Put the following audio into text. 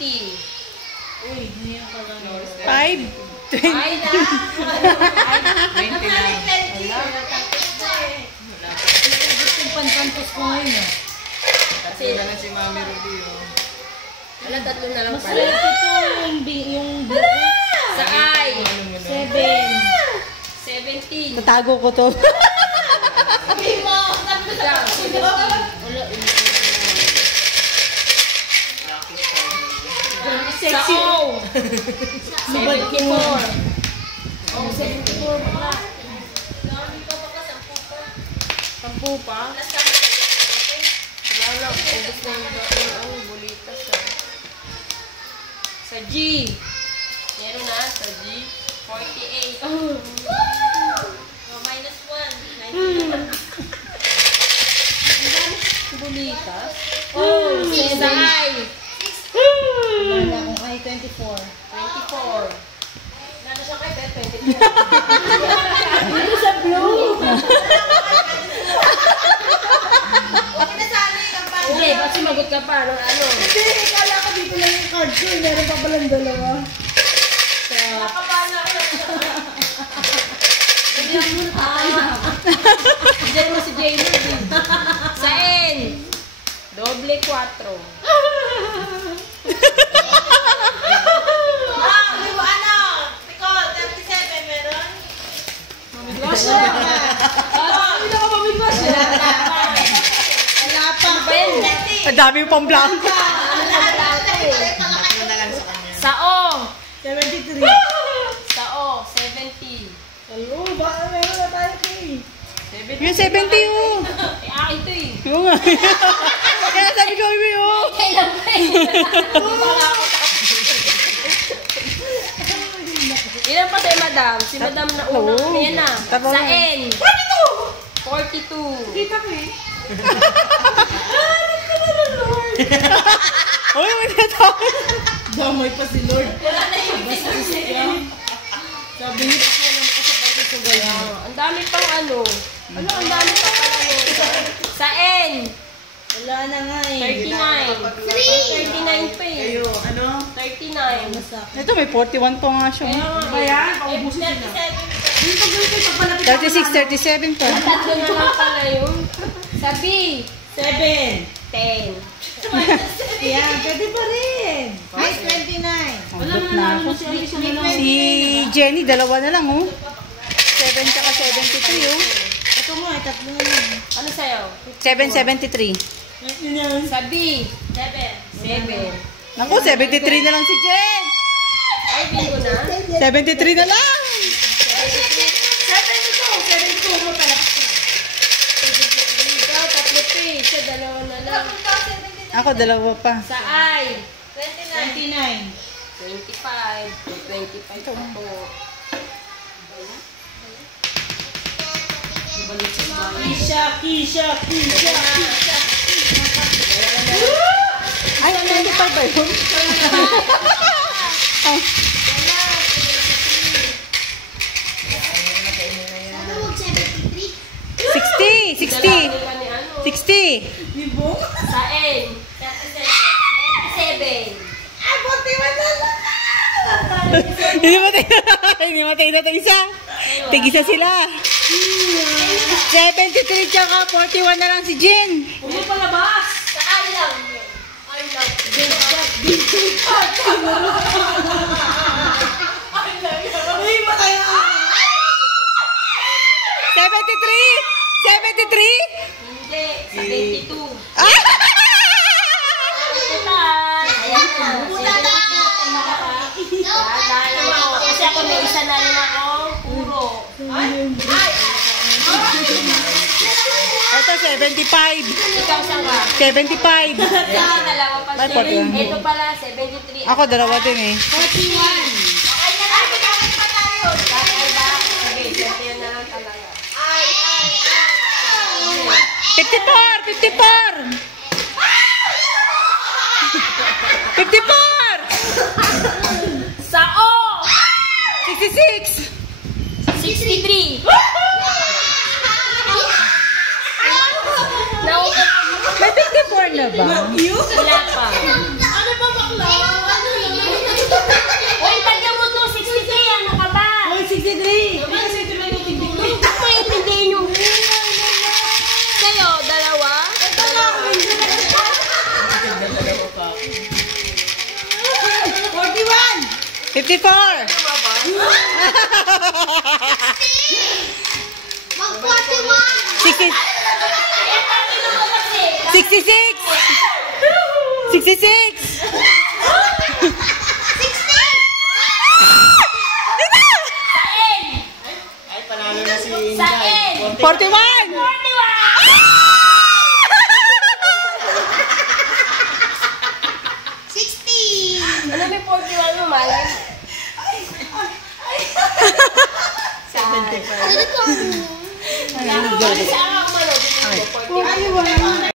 Uy, hindi yan pala. 5. 29. Yung pantantos ko ngayon ah. Kasi na lang si Mami Ruby. Wala, 3 na lang pala. Masarap ito yung Sa I. 7. 17. Tatago ko to. Sabi mo! Sabi Lang, 17. Wala, Sa O. 74. Oh, 74 baka. 10 pa? Wala lang, ubos na yung bulitas sa G. Meron na, sa G. 48. Oh, minus 1. 19. Bulitas? Oh, Sa I. Wala akong ay 24. 24. Nano siya kay 24. Ano sa blue? Hindi, ba't sumagot ka pa? Ano? Hindi, kala ko dito lang yung card ko. Meron pa palang dalawa. Nakapala ko lang siya. Diyan mo si Jaylo. Sa N. Doble 4. Mamiglas na. Hindi ka mamiglas na. Wala pa. Ang dami pang blanco. Sa O. 73. Sa O. 70. Ayun, baka meron na tayo kay. Yung 70 yun. Akin to eh. Oo nga. Kaya sabi ko, yun. Kailan ba eh? Ilan pa tayo, madam? Si madam na una. Ayan na. Tapos Sa na. N. 42. Kita ko eh. Uy, may natawag. Damay pa si Lord. Wala na yung Sabi niya pa lang ako sa pati sa gaya. ang dami pang ano. Ano, ang dami pa pala yun. Sa N. Wala na nga eh. 39. 39 pa eh. Ayo, ano? 39. Ito, may 41 pa nga siya. Kaya, paubusin sila. Dito dito pagpalapit. 36, 37 pa. Tatlo na lang pala yun. Sa B. 7. 10. Yan, pwede pa rin. Ay, 29. Wala na ako. Si Jenny, dalawa na lang, oh. 7 tsaka 73, oh. Ito mo, ay tatlo na lang. Ano sa'yo? 773. Sa B. 7. Naku, 73 na lang si Jen. Ay, bingo na. 73 na lang. 72 mo pala. Ikaw, tatlo pa eh. Siya, dalawa na lang. Ako, dalawa pa. Sa I. 29. 25. 25 po. Kisha. Ay, 25 ba yun? Ay. 60. Libo? Sa N. 37. Ay, buti man na lang. Hindi matay na ito isa. Tig-isa sila. 73 tsaka 41 na lang si Jen. Huwag mo palabas. Sa I lang. I lang. Ay, matay na. 73? 73? Hindi. Sa 22. Ah! Kasi ako may isa na rin akong puro. Ito, 75. Ikaw saan ka? 75. Dalawa pa Ay, siya. pati yan. Ito pala, 73. Ako, dalawa din eh. 41. Okay na lang, magkakit pa tayo. Kakay ba? Sige, siyempre yun na lang talaga. 54! 54! Sa O! 66! 63. Naupo. May 54 na ba? Wala pa. Ano ba bakla? 54. Mag-41. 66. 66. 60. Ay, panalo na si Inday. 41.